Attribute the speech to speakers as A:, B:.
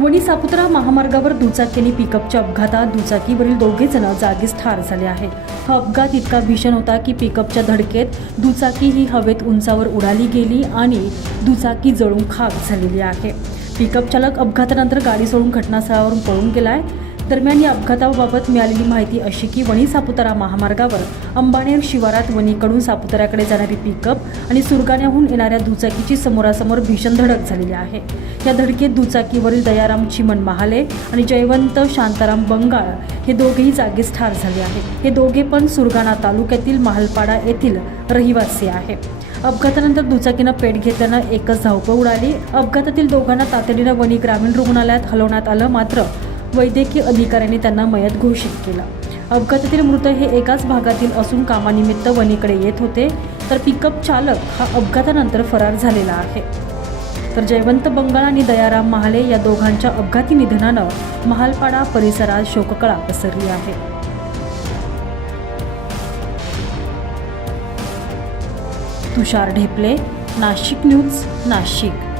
A: वणी सापुत्रा महामार्गावर दुचाकीने पिकअपच्या अपघातात दुचाकीवरील दोघे जण जागीच ठार झाले आहेत. हा अपघात इतका भीषण होता की पिकअपच्या धडकेत दुचाकी ही हवेत उंचावर उडाली गेली आणि दुचाकी जळून खाक झालेली आहे. पिकअप चालक अपघातानंतर गाडी सोडून घटनास्थळावरून पळून गेलाय. दरम्यान या अपघाताबाबत मिळालेली माहिती अशी की वणी सापुतारा महामार्गावर अंबाणेर शिवारात वणीकडून सापुताऱ्याकडे जाणारी पिकअप आणि सुरगाण्याहून येणाऱ्या दुचाकीची समोरासमोर भीषण धडक झालेली आहे. या धडकेत दुचाकीवरील दयाराम चिमन महाले आणि जयवंत शांताराम बंगाळ हे दोघेही जागीच ठार झाले आहेत हे दोघे पण सुरगाणा तालुक्यातील महालपाडा येथील रहिवासी आहे. अपघातानंतर दुचाकीनं पेट घेताना एकच धावपळ उडाली. अपघातातील दोघांना तातडीनं वणी ग्रामीण रुग्णालयात हलवण्यात आलं. मात्र वैद्यकीय अधिकाऱ्यांनी त्यांना मयत घोषित केलं. अपघातातील मृत हे एकाच भागातील असून कामानिमित्त वनीकडे येत होते तर पिकअप चालक हा अपघातानंतर फरार झालेला आहे. तर जयवंत बंगाळ आणि दयाराम महाले या दोघांच्या अपघाती निधनानं महालपाडा परिसरात शोककळा पसरली आहे. तुषार ढेपले नाशिक न्यूज नाशिक.